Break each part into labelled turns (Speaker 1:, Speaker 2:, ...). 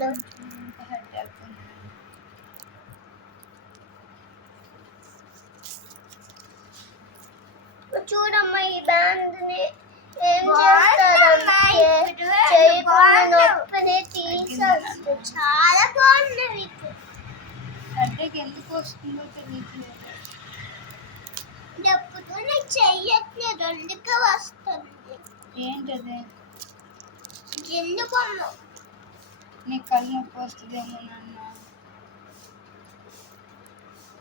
Speaker 1: చూడు చూడమ్మా ఈ బ్యాండ్ని ఏం
Speaker 2: బాగుంది.
Speaker 1: నొప్పిని తీసేస్తుంది చాలా బాగున్నవి
Speaker 3: హెడ్కి ఎందుకు వస్తుందో తెలియట్లేదు.
Speaker 1: ఎప్పుడు నీకు చెయ్యట్లేదు అందుకే వస్తుంది.
Speaker 3: ఏంటది?
Speaker 1: బొమ్మ
Speaker 3: నీ కళ్ళు నొప్పి వస్తుందేమో నాన్న.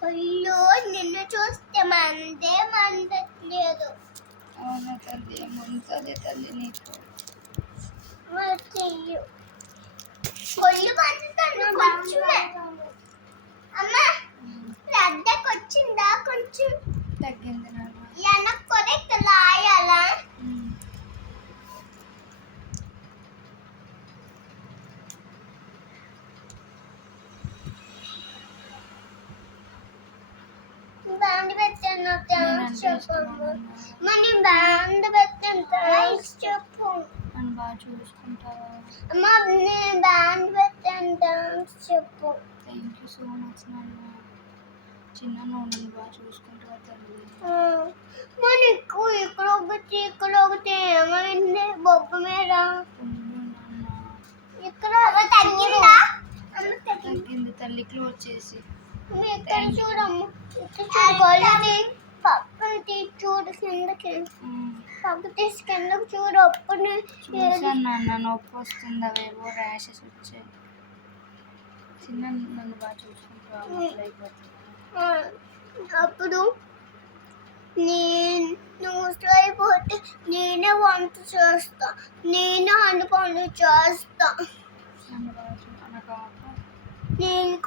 Speaker 1: అయ్యో నిన్ను చూస్తే మందే మందట్లేదు.
Speaker 3: అవునా తల్లి ఏమంతుంది తల్లి నీకు.
Speaker 1: చెయ్యు కొల్లు కొంచెమే. అమ్మా కొంచెం?
Speaker 3: తగ్గింది నాన్న
Speaker 1: వెనక్కి కూడా ఇక్కడ లాయాలా
Speaker 3: ఉమ్.
Speaker 1: బ్యాండ్ పెట్టాను థ్యాంక్స్
Speaker 3: ఇష్టమా
Speaker 1: మరి బ్యాండ్ పెట్టాను థ్యాంక్స్ చెప్పు.
Speaker 3: నన్ను బాగా చూసుకుంటావా?
Speaker 1: అమ్మా నేను బ్యాండ్ పెట్టాను థ్యాంక్స్ చెప్పు.
Speaker 3: థ్యాంక్ యూ సో మచ్ నాన్న. చిన్న నన్ను బాగా చూసుకుంటావా తల్లి?
Speaker 1: ఎక్కువ ఇక్కడ ఒకటి ఇక్కడ ఒకటి ఏమైంది? బొబ్బ మీద? ఇక్కడ తగ్గిందా? తగ్గింది.
Speaker 3: తల్లి క్లోజ్ చేసి.
Speaker 1: ఇక్కడ చూడు. తీసి చూడు కిందకి. పక్క తీసి కిందకి చూడు అప్పుడు
Speaker 3: చూసాను నొప్పి వస్తుంది అవేవో ర్యాషెస్ వచ్చాయి. చిన్న నన్ను బాగా
Speaker 1: అప్పుడు నేను అయిపోతే నేనే వంట చేస్తా నేనే అన్ని పనులు చేస్తా. నేనే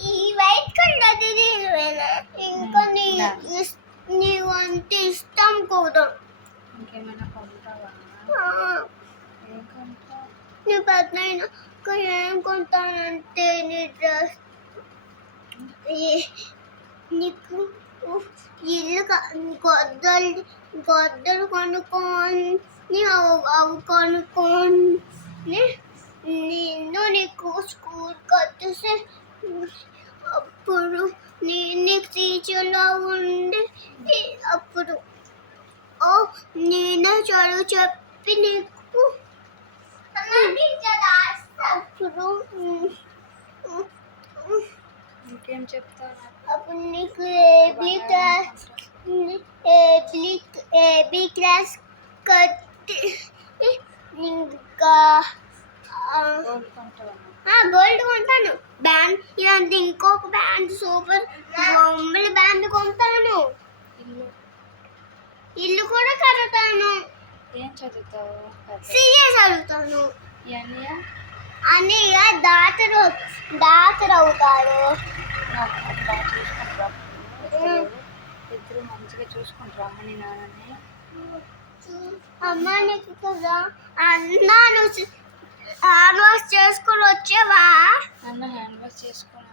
Speaker 1: ఈ వైట్ కలర్ ఇంకా నీ ఇస్- నీ వంట ఇష్టం కూడా.
Speaker 3: ఇంకేమైనా కొంటావా?
Speaker 1: నీ పెద్ద ఏం కొంటానంటే నీ డ్రెస్. నీకు ఇల్లు గొద్దలు గొద్దలు కొనుక్కొని అవి అవి కొనుక్కొని నిన్ను నీకు స్కూల్కి వచ్చేసి అప్పుడు నీ నీకు టీచర్లో ఉండి అప్పుడు. ఓ నేనే చదువు చెప్పి నీకు అప్పుడు ఉమ్, ఉమ్, ఉమ్,
Speaker 3: ఇంకేం చెప్తాను
Speaker 1: అప్పుడు నీకు AB class AB AB class కట్టి ఇంకా
Speaker 3: గోల్డ్
Speaker 1: కొంటాను. బ్యాండ్ ఇలాంటి ఇంకొక బ్యాండ్ సూపర్ బొమ్మల బ్యాండ్ కొంటాను.
Speaker 3: ఇల్లు
Speaker 1: కూడా కడతాను.
Speaker 3: ఏం చదువుతావు?
Speaker 1: సిఏ చదువుతాను. అన్నయ్య డాక్టర్ డాక్టర్ అవుతాడు.
Speaker 3: ఇద్దరు మంచిగా చూసుకుంటారా అమ్మని నాన్నని.
Speaker 1: అమ్మ నీకు కదా అన్నా నువ్వు హ్యాండ్ వాష్ చేసుకుని వచ్చేవా?
Speaker 3: నన్ను హ్యాండ్ వాష్ చేసుకున్నాను